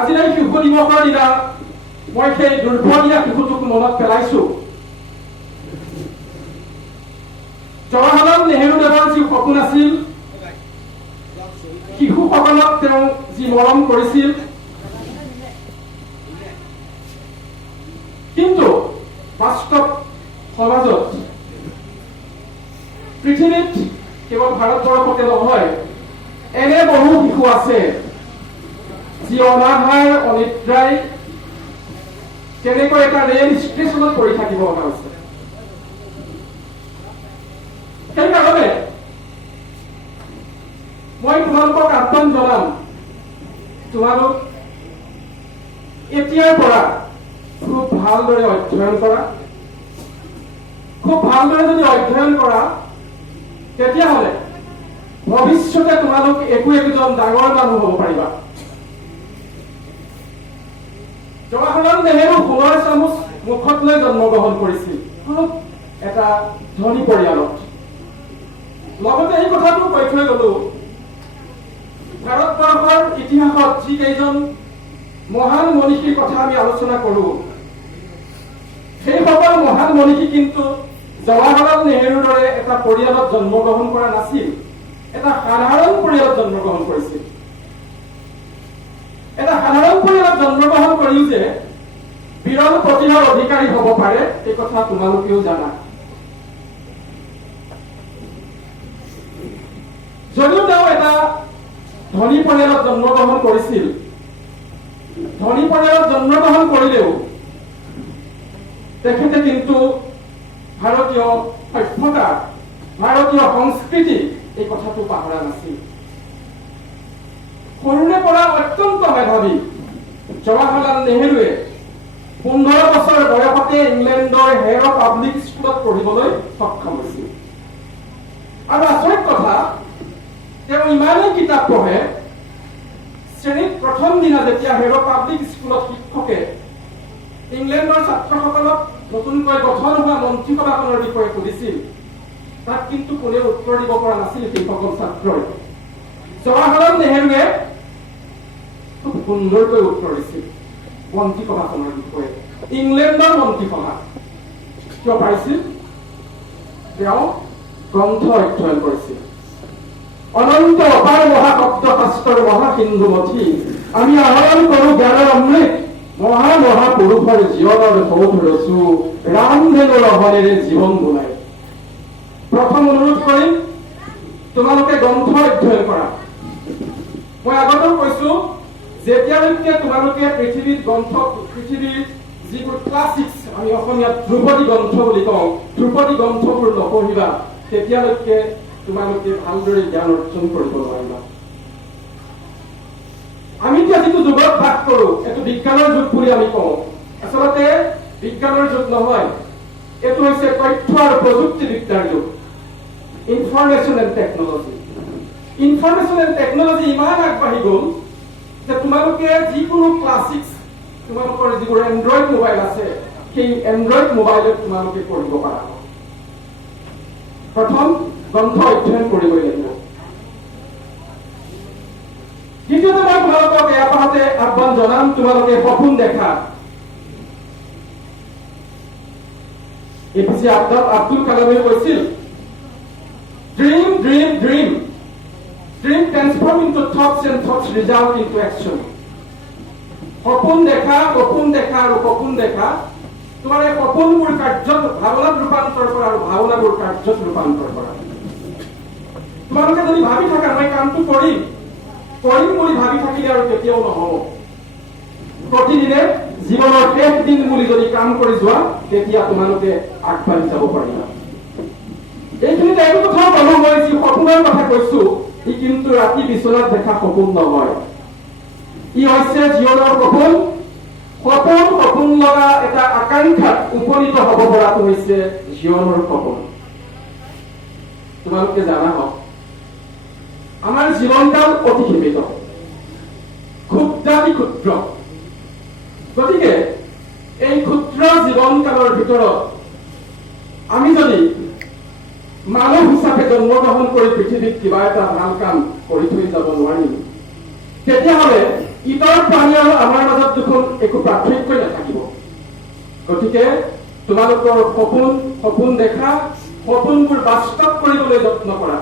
আজিলৈ শিশু দিৱসৰ দিনা মই সেই দুৰ্বলীয়া শিশুটোক মনত পেলাইছো। জৱাহৰলাল নেহৰুদেৱৰ যি সপোন আছিল, শিশুসকলক তেওঁ যি মৰম কৰিছিল, কিন্তু বাস্তৱ সমাজত পৃথিৱীত কেৱল ভাৰতবৰ্ষতে নহয়, এনে বহু শিশু আছে যি অনাহাৰ অনিদ্ৰাই কেনেকৈ এটা ৰেল ষ্টেচনত পৰি থাকিব লগা হৈছে। সেইকাৰণে মই তোমালোকক আহ্বান জনাম, তোমালোক এতিয়াৰ পৰা খুব ভালদৰে অধ্যয়ন কৰা। খুব ভালদৰে যদি অধ্যয়ন কৰা, তেতিয়াহ'লে ভৱিষ্যতে তোমালোক একোজন ডাঙৰ মানুহ হ'ব পাৰিবা। জৱাহৰলাল নেহৰু সোণৰ চামুচ মুখত লৈ জন্মগ্ৰহণ কৰিছিল খুব এটা ধনী পৰিয়ালত। লগতে এই কথাটো কৈ থৈ গলো, ভাৰতবৰ্ষৰ ইতিহাসত যি কেইজন মহান মনীষীৰ কথা আমি আলোচনা কৰো, সেইসকল মহান মনীষী কিন্তু জৱাহৰলাল নেহৰুৰ দৰে এটা পৰিয়ালত জন্মগ্ৰহণ কৰা নাছিল, এটা সাধাৰণ পৰিয়ালত জন্মগ্ৰহণ কৰিছিল। এটা সাধাৰণ পৰিয়ালত জন্মগ্ৰহণ কৰিও যে বিৰল প্ৰতিভাৰ অধিকাৰী হ'ব পাৰে, এই কথা তোমালোকেও জানা। যদিও তেওঁ এটা ধনী পৰিয়ালত জন্মগ্ৰহণ কৰিছিল, ধনী পৰিয়ালত জন্মগ্ৰহণ কৰিলেও তেখেতে কিন্তু ভাৰতীয় সভ্যতা, ভাৰতীয় সংস্কৃতি এই কথাটো পাহৰা নাছিল। সৰুৰে পৰা অত্যন্ত মেধাৱী জৱাহৰলাল নেহৰুৱে 15 বছৰ বয়সতে ইংলেণ্ডৰ হেৰ পাব্লিক স্কুলত পঢ়িবলৈ সক্ষম হৈছিল। আৰু আচৰিত কথা, তেওঁ ইমানেই কিতাপ পঢ়ে, শ্ৰেণীত প্ৰথম দিনা যেতিয়া হেৰ পাব্লিক স্কুলত শিক্ষকে ইংলেণ্ডৰ ছাত্ৰসকলক নতুনকৈ গঠন হোৱা মন্ত্ৰীসভাখনৰ বিষয়ে সুধিছিল, তাত কিন্তু কোনেও উত্তৰ দিব পৰা নাছিল সেইসকল ছাত্ৰই। জৱাহৰলাল নেহৰুৱে খুব সুন্দৰকৈ উত্তৰ দিছিল মন্ত্ৰীসভাখনৰ বিষয়ে। ইংলেণ্ডৰ মন্ত্ৰীসভা কিয় পাৰিছিল? তেওঁ গ্ৰন্থ অধ্যয়ন কৰিছিল। অনন্ত অপাৰ মহাশব্দ শাস্ত্ৰৰ মহাসিন্ধু মথি আমি আহৰণ কৰো জ্ঞানৰ অমৃত, মহা মহাপুৰুষৰ জীৱনৰ সৌধ ৰচু ৰামধেনুৰ ৰহণেৰে জীৱন বোলাই। প্ৰথম অনুৰোধ কৰিম, তোমালোকে গ্ৰন্থ অধ্যয়ন কৰা। মই আগতেও কৈছো, যেতিয়ালৈকে তোমালোকে পৃথিৱীৰ যিবোৰ ক্লাছিক্স, আমি অসমীয়াত ধ্ৰুপদী গ্ৰন্থ বুলি কওঁ, ধ্ৰুপদী গ্ৰন্থবোৰ নপঢ়িবা, তেতিয়ালৈকে তোমালোকে ভালদৰে জ্ঞান অৰ্জন কৰিব নোৱাৰিবা। আমি এতিয়া যিটো যুগত বাস কৰো, এইটো বিজ্ঞানৰ যুগ বুলি আমি কওঁ। আচলতে বিজ্ঞানৰ যুগ নহয়, এইটো হৈছে তথ্য আৰু প্ৰযুক্তিবিদ্যাৰ যুগ। Information and technology. Information and technology ইমান আগবাঢ়ি গ'ল যে তোমালোকে যিকোনো ক্লাছিক্স, তোমালোকৰ যিবোৰ এণ্ড্ৰইড মোবাইল আছে, সেই এণ্ড্ৰইড মোবাইলত তোমালোকে কৰিব পাৰা। প্ৰথম গ্ৰন্থ অধ্যয়ন কৰিবই লাগিব। দ্বিতীয়তে মই তোমালোকক এয়া পাহতে আহ্বান জনাম, তোমালোকে সপোন দেখা। এপিজে আব্দুল কালামে কৈছিল, dream dream dream, dream transform into thoughts and thoughts result into action. সপোন দেখা, সপোন দেখা আৰু সপোন দেখা। তোমাৰ এই সপোনবোৰ কাৰ্যত, ভাৱনাত ৰূপান্তৰ কৰা আৰু ভাৱনাবোৰ কাৰ্যত ৰূপান্তৰ কৰা। তোমালোকে যদি ভাবি থাকা মই কামটো কৰিম বুলি ভাবি থাকিলে আৰু কেতিয়াও নহব। প্ৰতিদিনে জীৱনৰ শেষ দিন বুলি যদি কাম কৰি যোৱা, তেতিয়া তোমালোকে আগবাঢ়ি যাব পাৰিবা। এইখিনিতে এইটো কথাও কলো, মই যি সপোনৰ কথা কৈছো, ই কিন্তু ৰাতি বিচনাত দেখা সপোন নহয়। ই হৈছে জীৱনৰ সপোন। সপোন লগা এটা আকাংক্ষাত উপনীত হব পৰাটো হৈছে জীৱনৰ সপোন। তোমালোকে জানা হওক, আমাৰ জীৱনকাল অতি সীমিত, ক্ষুদ্ৰাতি ক্ষুদ্ৰ। গতিকে এই ক্ষুদ্ৰ জীৱনকালৰ ভিতৰত আমি যদি মানুহ হিচাপে জন্মগ্ৰহণ কৰি পৃথিৱীত কিবা এটা ভাল কাম কৰি থৈ যাব নোৱাৰিম, তেতিয়াহ'লে ইতৰ প্ৰাণী আৰু আমাৰ মাজত দেখোন একো পাৰ্থক্যই নাথাকিব। গতিকে তোমালোকৰ সপোন দেখা, সপোনবোৰ বাস্তৱ কৰিবলৈ যত্ন কৰা।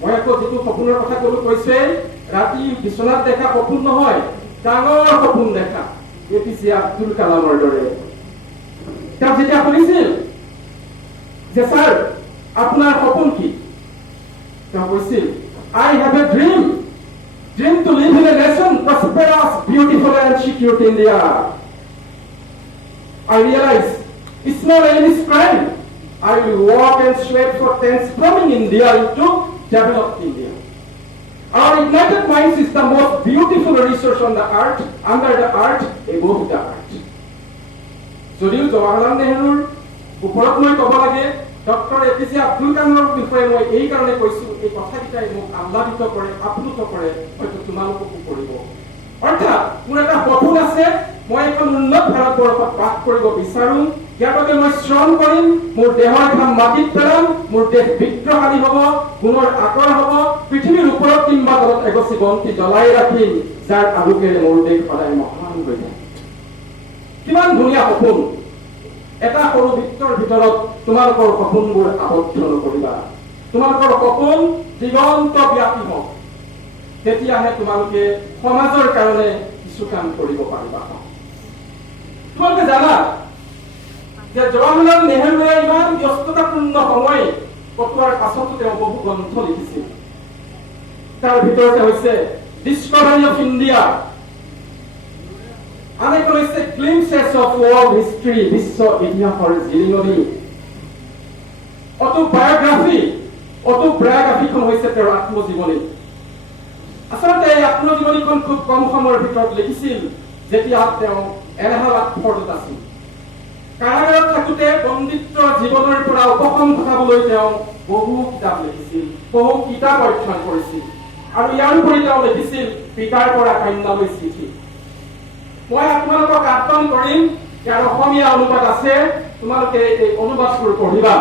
মই আকৌ যিটো সপোনৰ কথা কলো কৈছে, ৰাতি বিচনাত দেখা সপোন নহয়, ডাঙৰ সপোন দেখা। APJ আব্দুল কালামৰ দৰে তেওঁ যেতিয়া শুনিছিল যে ছাৰ আপোনাৰ সপোন কি, তেওঁ কৈছিল, I have a dream to live in a nation prosperous, beautiful and secure India. I realize small aim is crime. I will work and sweat for transforming India into developed India. Our ignited minds is the most beautiful resource on the earth, under the earth, above the earth. যদিও জৱাহৰলাল নেহৰুৰ ওপৰত মই ক'ব লাগে, doctor APJ Abdul কালামৰ বিষয়ে মই এই কাৰণে কৈছো, এই কথাকেইটাই মোক আহ্লাদিত কৰে, আপ্লুত কৰে, হয়তো তোমালোককো কৰিব। অৰ্থাৎ মোৰ এটা সপোন আছে, মই এখন উন্নত ভাৰতবৰ্ষত বাস কৰিব বিচাৰো। ইয়াৰ বাবে মই শ্ৰম কৰিম, মোৰ দেহৰ ঘাম মাটিত পেলাম, মোৰ দেশ বিদ্ৰোহালী হ'ব, গুণৰ আকৰ হ'ব, পৃথিৱীৰ ওপৰত কিংবা তলত এগছি বন্তি জ্বলাই ৰাখিম, যাৰ আলোকেৰে মোৰ দেশ সদায় মহান হৈ যায়। কিমান ধুনীয়া সপোন! এটা সৰু বৃত্তৰ ভিতৰত তোমালোকৰ সপোনবোৰ আবদ্ধ নকৰিবা। তোমালোকৰ সপোন দিগন্ত ব্যাপী হওক, তেতিয়াহে তোমালোকে সমাজৰ কাৰণে কিছু কাম কৰিব পাৰিবা। তোমালোকে জানা যে জৱাহৰলাল নেহৰুৱে ইমান ব্যস্ততাপূৰ্ণ সময় কটোৱাৰ পাছতো তেওঁ বহু গ্ৰন্থ লিখিছিল। তাৰ ভিতৰতে হৈছে ডিস্কভাৰী অফ ইণ্ডিয়া, আন এখন হৈছে গ্লিম্পছেছ অফ ৱৰ্ল্ড হিষ্ট্ৰী, বিশ্ব ইতিহাসৰ জিলিঙনি। অটোবায়োগ্ৰাফীখন হৈছে তেওঁৰ আত্মজীৱনী। আচলতে এই আত্মজীৱনীখন খুব কম সময়ৰ ভিতৰত লিখিছিল, যেতিয়া তেওঁ এলাহাবাদ ফৰ্টত আছিল। কাৰাগাৰত থাকোতে বন্দিত্বৰ জীৱনৰ পৰা উপশম ঘটাবলৈ তেওঁ বহু কিতাপ লিখিছিল, বহু কিতাপ অধ্যয়ন কৰিছিল, আৰু ইয়াৰ উপৰি তেওঁ লিখিছিল পিতাৰ পৰা কন্যালৈ চিঠি। মই আপোনালোকক আহ্বান কৰিম, ইয়াৰ অসমীয়া অনুবাদ আছে, তোমালোকে এই অনুবাদবোৰ পঢ়িবা।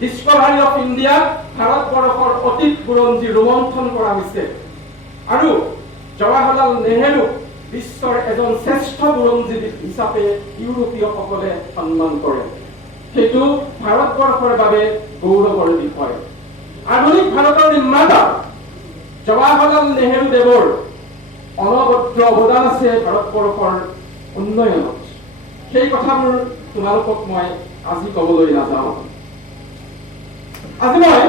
ডিস্কভাৰী অফ ইণ্ডিয়া, ভাৰতবৰ্ষৰ অতীত বুৰঞ্জী ৰোমন্থন কৰা হৈছে, আৰু জৱাহৰলাল নেহৰু বিশ্বৰ এজন শ্ৰেষ্ঠ বুৰঞ্জীবিদ হিচাপে ইউৰোপীয়সকলে সন্মান কৰে। সেইটো ভাৰতবৰ্ষৰ বাবে গৌৰৱৰ বিষয়। আধুনিক ভাৰতৰ নিৰ্মাতা জৱাহৰলাল নেহৰু দেৱৰ অনবদ্য অৱদান আছে ভাৰতবৰ্ষৰ উন্নয়নত। সেই কথাবোৰ তোমালোকক মই আজি ক'বলৈ নাযাওঁ। আজি মই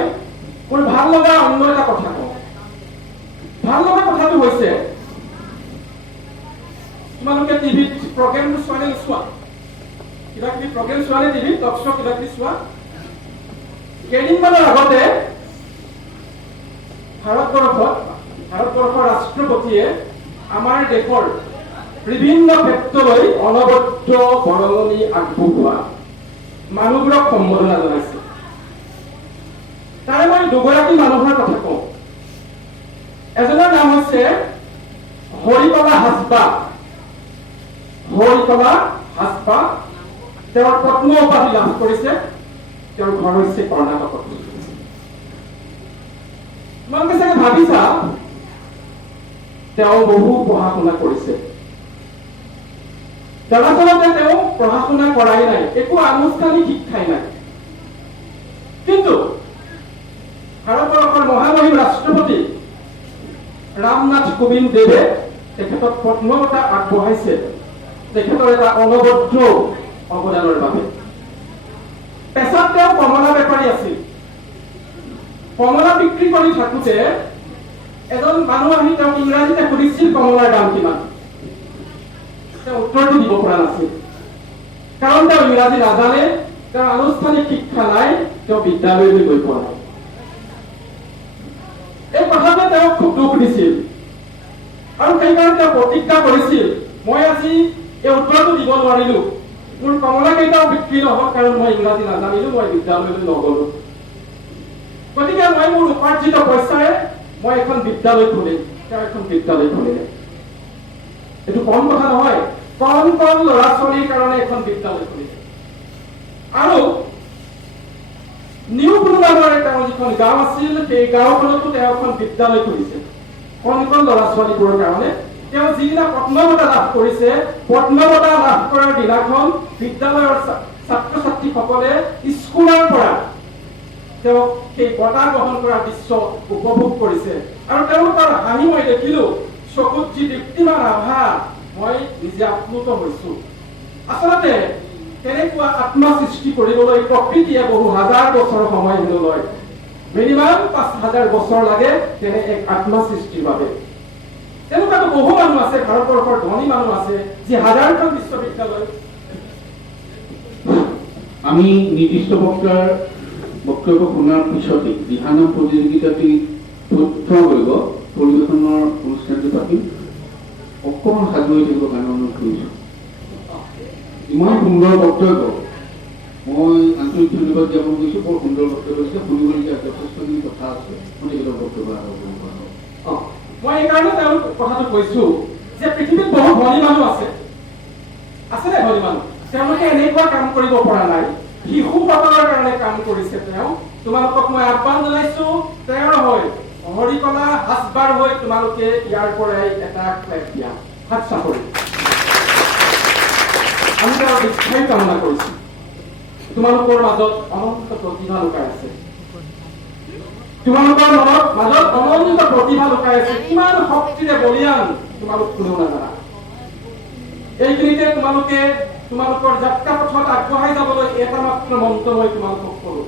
মোৰ ভাল লগা অন্য এটা কথা কওঁ। ভাল লগা কথাটো হৈছে, তোমালোকে টিভিত প্ৰগ্ৰেমবোৰ চোৱা নে নোচোৱা? কিবা কিবি প্ৰগ্ৰেম চোৱা নে টিভিত? টক শ্ব' কিবা কিবি চোৱা? কেইদিনমানৰ আগতে ভাৰতবৰ্ষৰ ৰাষ্ট্ৰপতিয়ে আমাৰ দেশৰ বিভিন্ন ক্ষেত্ৰলৈ অনবদ্য বৰঙণি আগবঢ়োৱা মানুহবোৰক সম্বোধনা জনাইছে। তাৰে মই দুগৰাকী মানুহৰ কথা কওঁ। এজনৰ নাম হৈছে হৰিকলা হাজবা। তেওঁৰ পদ্ম উপাধি লাভ কৰিছে। তেওঁৰ ঘৰ হৈছে কৰ্ণাটকত। তোমালোকে চাগে ভাবিছা তেওঁ বহু পঢ়া শুনা কৰিছে। দৰাচলতে তেওঁ পঢ়া শুনা কৰাই নাই, একো আনুষ্ঠানিক শিক্ষাই নাই। কিন্তু ভাৰতবৰ্ষৰ মহামহিম ৰাষ্ট্ৰপতি ৰামনাথ কোবিন্দ দেৱে তেখেতক পদ্ম বঁটা আগবঢ়াইছে, তেখেতৰ এটা অনবদ্য অৱদানৰ বাবে। পেছাত তেওঁ কমলা বেপাৰী আছিল। কমলা বিক্ৰী কৰি থাকোতে এজন মানুহ আহি তেওঁক ইংৰাজীতে সুধিছিল কমলাৰ দাম কিমান। তেওঁ উত্তৰটো দিব পৰা নাছিল, কাৰণ তেওঁ ইংৰাজী নাজানে, তেওঁৰ আনুষ্ঠানিক শিক্ষা নাই, তেওঁ বিদ্যালয়লৈ গৈ পোৱা নাই। এই কথাটোৱে তেওঁক খুব দুখ দিছিল, আৰু সেইকাৰণে তেওঁ প্ৰতিজ্ঞা কৰিছিল, মই আজি এই উত্তৰটো দিব নোৱাৰিলো, মোৰ কমলা কেইটাও বিক্ৰী নহল, কাৰণ মই ইংৰাজী নাজানিলো, মই বিদ্যালয়লৈ নগলো। গতিকে মই মোৰ উপাৰ্জিত পইচাৰে মই এখন বিদ্যালয় খুলিম। তেওঁ এখন বিদ্যালয় খুলিলে। এইটো কম কথা নহয়, কম কম ল'ৰা ছোৱালীৰ কাৰণে এখন বিদ্যালয় খুলিলে। আৰু নিউপুৰ নামেৰে তেওঁ যিখন গাঁও আছিল, সেই গাঁওখনতো তেওঁ এখন বিদ্যালয় খুলিছে কণ কণ ল'ৰা ছোৱালীবোৰৰ কাৰণে। তেওঁ যিদিনা পদ্ম বঁটা লাভ কৰিছে, পদ্ম বঁটা লাভ কৰাৰ দিনাখন বিদ্যালয়ৰ ছাত্ৰ ছাত্ৰীসকলে স্কুলৰ পৰা তেওঁক সেই বঁটা গ্ৰহণ কৰা দৃশ্য উপভোগ কৰিছে। আৰু তেওঁলোকৰ হাঁহি মই দেখিলো, চকুত যি দীপ্তিমান আভা, মই নিজে আপ্লুত হৈছো। আচলতে তেনেকুৱা আত্মা সৃষ্টি কৰিবলৈ প্ৰকৃতিয়ে বহু হাজাৰ বছৰ সময় লয়। মিনিমাম ৫,০০০ বছৰ লাগে তেনে এক আত্মা সৃষ্টিৰ বাবে। তেনেকুৱাতো বহু মানুহ আছে, ভাৰতবৰ্ষৰ ধনী মানুহ আছে, যি হাজাৰখন বিশ্ববিদ্যালয়। আমি নিৰ্দিষ্ট বক্তাৰ বক্তব্য শুনাৰ পিছতে দিহানাম প্ৰতিযোগিতাটি প্ৰথম কৰিব পৰিৱেশনৰ অনুষ্ঠানটো পাতিম। অকণমান সাজু হৈ থাকিব কাৰণে অনুৰোধ কৰিছোঁ। ইমান সুন্দৰ বক্তব্য, মই আন্তৰিক ধন্যবাদ জ্ঞাপন কৰিছোঁ। বৰ সুন্দৰ বক্তব্য হৈছে, শুনিবলগীয়া যথেষ্টখিনি কথা আছে। তেখেতৰ বক্তব্য আৰম্ভ কৰিব। মই এইকাৰণে তেওঁলোক কথাটো কৈছো যে পৃথিৱীত বহু ধনী মানুহ আছে নে ধনী মানুহ, তেওঁলোকে এনেকুৱা কাম কৰিব পৰা নাই। শিশুসকলৰ কাৰণে কাম কৰিছে তেওঁ। তোমালোকক মই আহ্বান জনাইছো, তেওঁৰ হৈ হৰিকলা সাজবাৰ হৈ তোমালোকে ইয়াৰ পৰাই এটা ক্লেপ দিয়া, হাত চাপৰি। আমি তেওঁৰ দীৰ্ঘায়ু কামনা কৰিছো। তোমালোকৰ মাজত অনন্ত প্ৰতিভা লুকাই আছে, তোমালোকৰ মাজত অনন্ত প্ৰতিভা লুকাই আছে। কিমান শক্তিৰে বলিয়ান তোমালোক কোনেও নাজানা। এইখিনিতে তোমালোকে তোমালোকৰ যাত্ৰা পথত আগবঢ়াই যাবলৈ এটা মাত্ৰ মন্ত্ৰ মই তোমালোকক কলো,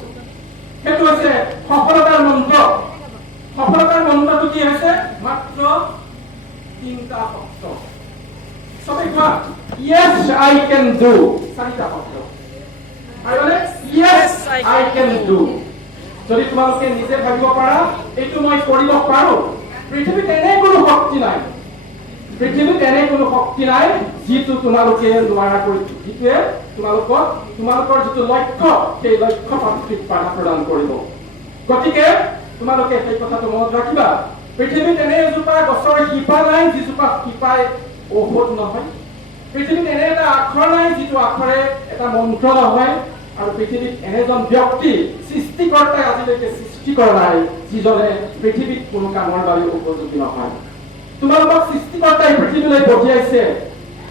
সেইটো হৈছে সফলতাৰ মন্ত্ৰ। সফলতাৰ মন্ত্ৰটো কি হৈছে? মাত্ৰ ৩টা শব্দ। সবে কোৱা, yes I can do। ৪টা শব্দ। আৰু yes I can do। যদি তোমালোকে নিজে ভাবিব পাৰা এইটো মই কৰিব পাৰো, পৃথিৱীত এনে কোনো শক্তি নাই, পৃথিৱীত এনে কোনো শক্তি নাই যিটো তোমালোকে নোৱাৰা কৰি, যিটোৱে তোমালোকৰ যিটো লক্ষ্য সেই লক্ষ্য প্ৰাপ্তিত বাধা প্ৰদান কৰিব। গতিকে তোমালোকে সেই কথাটো মনত ৰাখিবা। পৃথিৱীত এনে এজোপা গছৰ শিপা নাই যিজোপা শিপাই ঔষধ নহয়। পৃথিৱীত এনে এটা আখৰ নাই যিটো আখৰে এটা মন্ত্ৰ নহয়। আৰু পৃথিৱীত এনেজন ব্যক্তি সৃষ্টিকৰ্তাই আজিলৈকে সৃষ্টি কৰা নাই যিজনে পৃথিৱীত কোনো কামৰ বাবে উপযোগী নহয়। তোমালোকক সৃষ্টিকৰ্তাই পৃথিৱীলৈ পঠিয়াইছে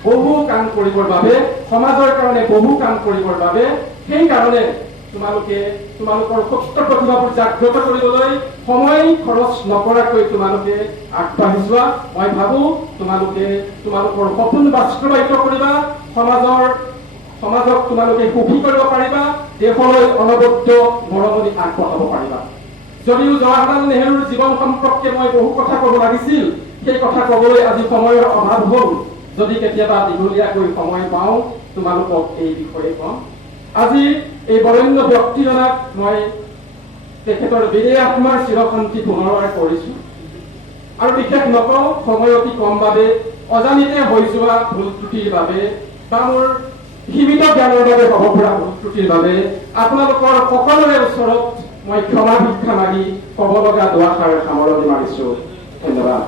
বহু কাম কৰিবৰ বাবে, সমাজৰ কাৰণে বহু কাম কৰিবৰ বাবে। সেইকাৰণে তোমালোকে তোমালোকৰ সুপ্ত প্ৰতিভাবোৰ জাগ্ৰত কৰিবলৈ সময় খৰচ নকৰাকৈ তোমালোকে আগবাঢ়ি যোৱা। মই ভাবো তোমালোকে তোমালোকৰ সপোন বাস্তৱায়িত কৰিবা, সমাজক তোমালোকে সুখী কৰিব পাৰিবা, দেশলৈ অনবদ্য মৰমনি আগবঢ়াব পাৰিবা। যদিও জৱাহৰলাল নেহৰুৰ জীৱন সম্পৰ্কে মই বহু কথা ক'ব লাগিছিল, সেই কথা ক'বলৈ আজি সময়ৰ অভাৱ হ'ল। যদি কেতিয়াবা দীঘলীয়াকৈ সময় পাওঁ তোমালোকক এই বিষয়ে কম। আজি এই বৰেণ্য ব্যক্তিজনাক মই তেখেতৰ বিদেয় আত্মাৰ চিৰশান্তি পুনৰবাৰ কৰিছো। আৰু বিশেষ নকওঁ, সময় অতি কম বাবে, অজানিতে হৈ যোৱা ভুল ত্ৰুটিৰ বাবে বা মোৰ সীমিত জ্ঞানৰ বাবে হ'ব পৰা ভুল ত্ৰুটিৰ বাবে আপোনালোকৰ সকলোৰে ওচৰত মই ক্ষমা ভিক্ষা মাগি ক'ব লগা দুআষাৰ সামৰণি মাৰিছো। ধন্যবাদ।